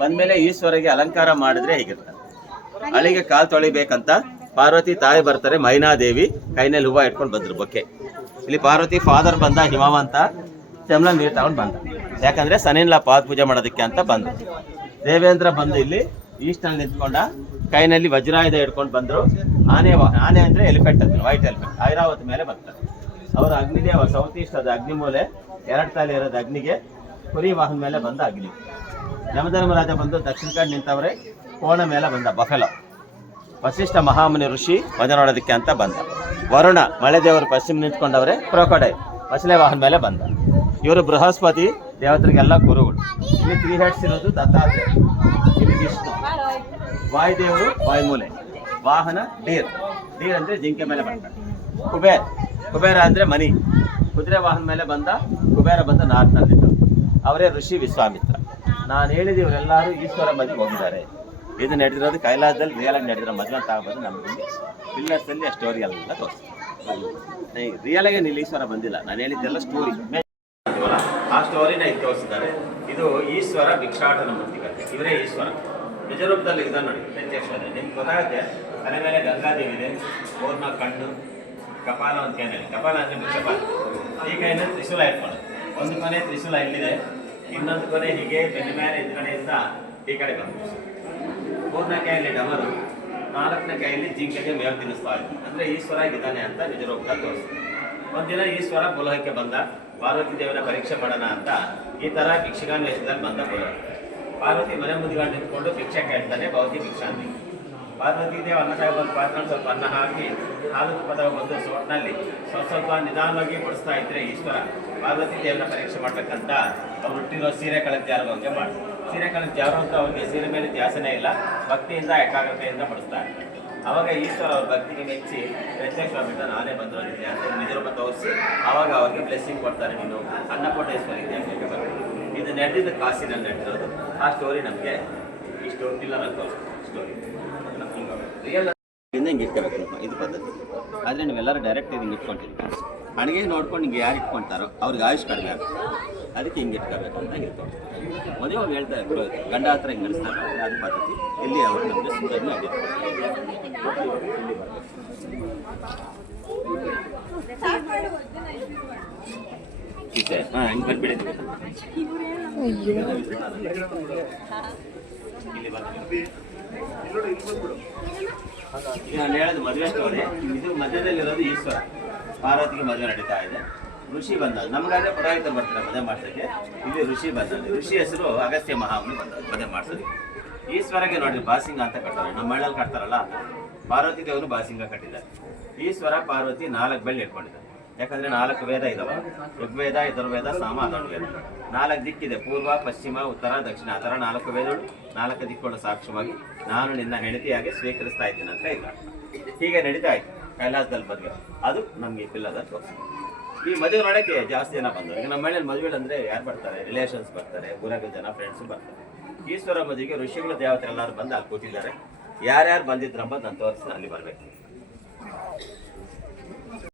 ಬಂದ್ಮೇಲೆ ಈಶ್ವರಿಗೆ ಅಲಂಕಾರ ಮಾಡಿದ್ರೆ ಹೇಗಿರ್ತಾರೆ. ಅಳಿಗೆ ಕಾಲು ತೊಳಿಬೇಕಂತ ಪಾರ್ವತಿ ತಾಯಿ ಬರ್ತಾರೆ, ಮೈನಾದೇವಿ ಕೈನಲ್ಲಿ ಹೂವು ಇಟ್ಕೊಂಡು ಬಂದ್ರು ಬೊಕ್ಕೆ. ಇಲ್ಲಿ ಪಾರ್ವತಿ ಫಾದರ್ ಬಂದ ಹಿಮವಂತ ಚೆಮ್ಲ ನೀರು ತಗೊಂಡು ಬಂದ, ಯಾಕಂದ್ರೆ ಸನಿನ್ಲ ಪಾದ ಪೂಜೆ ಮಾಡೋದಕ್ಕೆ ಅಂತ ಬಂದ. ದೇವೇಂದ್ರ ಬಂದು ಇಲ್ಲಿ ಈಸ್ಟ್ನಲ್ಲಿ ನಿಂತ್ಕೊಂಡ, ಕೈನಲ್ಲಿ ವಜ್ರಾಯುಧ ಇಟ್ಕೊಂಡು ಬಂದ್ರು. ಆನೆ ಅಂದ್ರೆ ಎಲಿಫೆಂಟ್ ಅಂತ, ವೈಟ್ ಎಲಿಫೆಂಟ್, ಐರಾವತಿ ಮೇಲೆ ಬರ್ತಾರೆ. ಅವರು ಅಗ್ನಿದೇವ, ಸೌತ್ ಈಸ್ಟ್ ಅದು ಅಗ್ನಿಮೂಲೆ, 2 ತಲೆ ಇರೋದು ಅಗ್ನಿಗೆ, ಕುರಿ ವಾಹನ ಮೇಲೆ ಬಂದ ಅಗ್ನಿ. ಯಮಧರ್ಮರಾಜ ಬಂದು ದಕ್ಷಿಣ ಕಡೆ ನಿಂತವ್ರೆ, ಕೋಣ ಮೇಲೆ ಬಂದ ಬಫೆಲೋ. ವಸಿಷ್ಠ ಮಹಾಮುನಿ ಋಷಿ ಮಜಾ ನೋಡೋದಕ್ಕೆ ಅಂತ ಬಂದ. ವರುಣ ಮಳೆ ದೇವರು ಪಶ್ಚಿಮ ನಿಂತ್ಕೊಂಡವ್ರೆ, ಕ್ರೊಕೊಡೈಲ್ ಮಸಲೆ ವಾಹನ ಮೇಲೆ ಬಂದ. ಇವರು ಬೃಹಸ್ಪತಿ ದೇವತರಿಗೆಲ್ಲ ಗುರುಗಳು. ಇಲ್ಲಿ 3 ಹೆಡ್ಸ್ ಇರೋದು ದತ್ತಾತ್ರೇಯ, ಇಲ್ಲಿ ವಿಷ್ಣು, ವಾಯುದೇವರು ವಾಯುಮೂಲೆ, ವಾಹನ ಡೀರ್ ಅಂದ್ರೆ ಜಿಂಕೆ ಮೇಲೆ ಬರ್ತಾರೆ. ಕುಬೇರ ಅಂದ್ರೆ ಮನಿ, ಕುದುರೆ ವಾಹನ ಮೇಲೆ ಬಂದ ಕುಬೇರ ಬಂದ ನಾರ್ತ್ನಲ್ಲಿದ್ದ, ಅವರೇ ಋಷಿ ವಿಶ್ವಾಮಿತ್ರ. ನಾನು ಹೇಳಿದ ಇವರೆಲ್ಲರೂ ಈಶ್ವರ ಮದುವೆ ಹೋಗಿದ್ದಾರೆ. ಇದು ನಡೆದಿರೋದು ಕೈಲಾಸದಲ್ಲಿ ರಿಯಲ್ ಆಗಿ ನಡೆದಿರೋ ಮದುವೆ ಅಂತ ಆಗ್ಬೋದು. ನಮ್ಗೆ ಪಿಲ್ಲರ್ಸ್ ಅಲ್ಲಿ ಆ ಸ್ಟೋರಿ ಎಲ್ಲ ತೋರಿಸ್ತಾರೆ. ರಿಯಲ್ ಆಗಿ ಇಲ್ಲಿ ಈಶ್ವರ ಬಂದಿಲ್ಲ, ನಾನು ಹೇಳಿದ್ದೆಲ್ಲ ಸ್ಟೋರಿ, ಆ ಸ್ಟೋರಿನ ಇಲ್ಲಿ ತೋರಿಸಿದ್ದಾರೆ. ಇದು ಈಶ್ವರ ಭಿಕ್ಷಾಟನ ಮೂರ್ತಿಗತೆ, ಇವರೇ ಈಶ್ವರ ನಿಜ ರೂಪದಲ್ಲಿ ಇದ್ದಾರೆ ನೋಡಿ. ಪ್ರತ್ಯಕ್ಷ ನಿಮ್ಗೆ ಗೊತ್ತಾಗುತ್ತೆ. ತಲೆ ಮೇಲೆ ಗಂಗಾದೇವಿ ಇದೆ, 4 ಕಣ್ಣು, ಕಪಾಲ ಅಂತ ಏನಿದೆ, ಕಪಾಲ ಅಂದ್ರೆ ಮುಖ್ಯಪಾಲ. ಈ ಕೈಯಿಂದ ತ್ರಿಶೂಲ ಇಟ್ಕೊಂಡು, ಒಂದು ಕೊನೆ ತ್ರಿಶೂಲ ಇಲ್ಲಿದೆ, ಇನ್ನೊಂದು ಕೊನೆ ಹೀಗೆ ಬೆನ್ನ ಮೇಲೆ ಇದ್ ಕಡೆಯಿಂದ ಈ ಕಡೆ ಬಂದು, 3ನೇ ಕೈಯಲ್ಲಿ ಡಮರು, 4ನೇ ಕೈಯಲ್ಲಿ ಜಿಂಕೆಗೆ ಮೇವು ತಿನ್ನಿಸ್ತಾ ಇದ್ದ. ಅಂದ್ರೆ ಈಶ್ವರ ಇದ್ದಾನೆ ಅಂತ ನಿಜ ರೂಪದಲ್ಲಿ ತೋರಿಸ್ತಾರೆ. ಒಂದಿನ ಈಶ್ವರ ಬುಲಹಕ್ಕೆ ಬಂದ, ಪಾರ್ವತಿ ದೇವನ ಪರೀಕ್ಷೆ ಮಾಡೋಣ ಅಂತ ಈ ತರ ಭಿಕ್ಷಗಾನ ವೇಷದಲ್ಲಿ ಬಂದ ಪಾರ್ವತಿ ಮನೆ ಮುದ್ದುಗಳು ನಿಂತ್ಕೊಂಡು ಭಿಕ್ಷೆ ಕೇಳ್ತಾನೆ, ಭೌತಿ ಭಿಕ್ಷಾಂತಿ. ಪಾರ್ವತಿ ದೇವ ಅನ್ನ ತಗೊಂಡು ಪಾತ್ರ ಸ್ವಲ್ಪ ಅನ್ನ ಹಾಕಿ ಹಾಲು ತುಪ್ಪ ತಗೊಂಡು ಸೋಟ್ನಲ್ಲಿ ಸ್ವಲ್ಪ ನಿಧಾನವಾಗಿ ಬಡಿಸ್ತಾ ಇದ್ರೆ ಈಶ್ವರ ಪಾರ್ವತಿ ದೇವನ ಪರೀಕ್ಷೆ ಮಾಡ್ಬೇಕಂತ ಅವ್ರು ಹುಟ್ಟಿರೋ ಸೀರೆ ಕಳಕ್ ಜಾರ ಬಗ್ಗೆ ಮಾಡಿ, ಸೀರೆ ಕಳಕ್ ಜಾರು ಅಂತ ಅವ್ರಿಗೆ ಸೀರೆ ಮೇಲೆ ಧ್ಯಾಸನೇ ಇಲ್ಲ, ಭಕ್ತಿಯಿಂದ ಏಕಾಗ್ರತೆಯಿಂದ ಬಡಿಸ್ತಾ ಇರ್ತಾರೆ. ಅವಾಗ ಈಶ್ವರ ಅವ್ರ ಭಕ್ತಿಗೆ ಮೆಚ್ಚಿ ಪ್ರತ್ಯಕ್ಷವಾಗಿದ್ದ ನಾನೇ ಬಂದಿರೋದಿದೆ ಅಂತ ನಿಜರೂಪ ತೋರಿಸಿ ಅವಾಗ ಅವ್ರಿಗೆ ಬ್ಲೆಸ್ಸಿಂಗ್ ಕೊಡ್ತಾರೆ. ನೀನು ಅನ್ನಪೂರ್ಣೇಶ್ವರಿ ದೇವರಿಗೆ ಬರ್ತೀನಿ. ಇದು ನಡೆದಿದ್ದು ಕಾಸಿನಲ್ಲಿ ನಡೆದಿರೋದು. ಆ ಸ್ಟೋರಿ ನಮಗೆ ಈ ಸ್ಟೋರಿ ಇಲ್ಲ ಅಂತ ತೋರಿಸ್ತೀವಿ. ಸ್ಟೋರಿ ರಿಯಲ್ ಹಿಂಗೆ ಇಟ್ಕೋಬೇಕು, ಇದು ಪದ್ಧತಿ. ಆದರೆ ನೀವೆಲ್ಲರೂ ಡೈರೆಕ್ಟ್ ಹಿಂಗೆ ಇಟ್ಕೊಂಡಿರ್ತೀವಿ. ಅಡುಗೆ ನೋಡ್ಕೊಂಡು ಹಿಂಗೆ ಯಾರು ಇಟ್ಕೊಳ್ತಾರೋ ಅವ್ರಿಗೆ ಆಯುಷ್ ಕಡಿಮೆ ಆಗುತ್ತೆ, ಅದಕ್ಕೆ ಹಿಂಗೆ ಇಟ್ಕೋಬೇಕು ಅಂತ ಇರ್ತಾರೆ. ಮದುವೆ ಅವ್ರು ಹೇಳ್ತಾರೆ, ಗಂಡ ಹತ್ರ ಹಿಂಗೆ ನಡೆಸ್ತಾರೆ, ಅದು ಪದ್ಧತಿ. ಇಲ್ಲಿ ಅವ್ರು ನಮಗೆ ಸುಂದರನೇ ಆಗಿದೆ. ಹಾಂ ಹಿಂಗೆ ಬಂದ್ಬಿಡಿದ್ವಿ. ಈಗ ನಾನು ಹೇಳೋದು ಮದುವೆ ಸ್ಟೋರಿ. ಇದು ಮಧ್ಯದಲ್ಲಿರೋದು ಈಶ್ವರ, ಪಾರ್ವತಿಗೆ ಮದುವೆ ನಡೀತಾ ಇದೆ. ಋಷಿ ಬಂದ, ನಮಗಾದ್ರೆ ಪುರೋಹಿತರು ಬರ್ತಾರೆ ಮದುವೆ ಮಾಡ್ಸೋಕ್ಕೆ. ಇಲ್ಲಿ ಋಷಿ ಬಂದ, ಋಷಿ ಹೆಸರು ಅಗಸ್ತ್ಯ ಮಹಾಮುನಿ ಬಂದ ಮದುವೆ ಮಾಡ್ಸೋದು. ಈಶ್ವರಗೆ ನೋಡಿ ಬಾಸಿಂಗ ಅಂತ ಕಟ್ತಾರೆ, ನಮ್ಮ ಮಳೆಯಲ್ಲಿ ಕಟ್ತಾರಲ್ಲ, ಪಾರ್ವತಿ ದೇವರು ಬಾಸಿಂಗ ಕಟ್ಟಿದ್ದಾರೆ. ಈಶ್ವರ ಪಾರ್ವತಿ 4 ಬೆಳ್ಳಿ ಇಟ್ಕೊಂಡಿದ್ದಾರೆ. ಯಾಕಂದ್ರೆ 4 ವೇದ ಇದಾವೆ, ಋಗ್ವೇದ, ಯಜುರ್ವೇದ, ಸಾಮ, ಅಥರ್ವವೇದ. 4 ದಿಕ್ಕಿದೆ, ಪೂರ್ವ, ಪಶ್ಚಿಮ, ಉತ್ತರ, ದಕ್ಷಿಣ. ಆ ಥರ 4 ವೇದಗಳು 4 ದಿಕ್ಕುಗಳ ಸಾಕ್ಷ್ಯವಾಗಿ ನಾನು ನಿನ್ನ ಹೆಂಡತಿಯಾಗಿ ಸ್ವೀಕರಿಸ್ತಾ ಇದ್ದೀನಿ ಅಂತ ಇಲ್ಲ. ಹೀಗೆ ನಡೀತಾ ಇತ್ತು ಕೈಲಾಸದಲ್ಲಿ ಮದುವೆ. ಅದು ನಮಗೆ ಪಿಲ್ಲದ ತೋರಿಸಿ. ಈ ಮದುವೆ ನೋಡೋಕ್ಕೆ ಜಾಸ್ತಿ ಜನ ಬಂದರು. ಈಗ ನಮ್ಮ ಮನೇಲಿ ಮದುವೆ ಅಂದರೆ ಯಾರು ಬರ್ತಾರೆ? ರಿಲೇಷನ್ಸ್ ಬರ್ತಾರೆ, ಊರಾಗ ಜನ ಫ್ರೆಂಡ್ಸು ಬರ್ತಾರೆ. ಈಶ್ವರ ಮದುವೆಗೆ ಋಷಿಗಳ ದೇವತೆಲ್ಲರೂ ಬಂದು ಅಲ್ಲಿ ಕೂತಿದ್ದಾರೆ. ಯಾರ್ಯಾರು ಬಂದಿದ್ರಂಬ ನಾನು ತೋರಿಸಿ ಅಲ್ಲಿ ಬರಬೇಕು.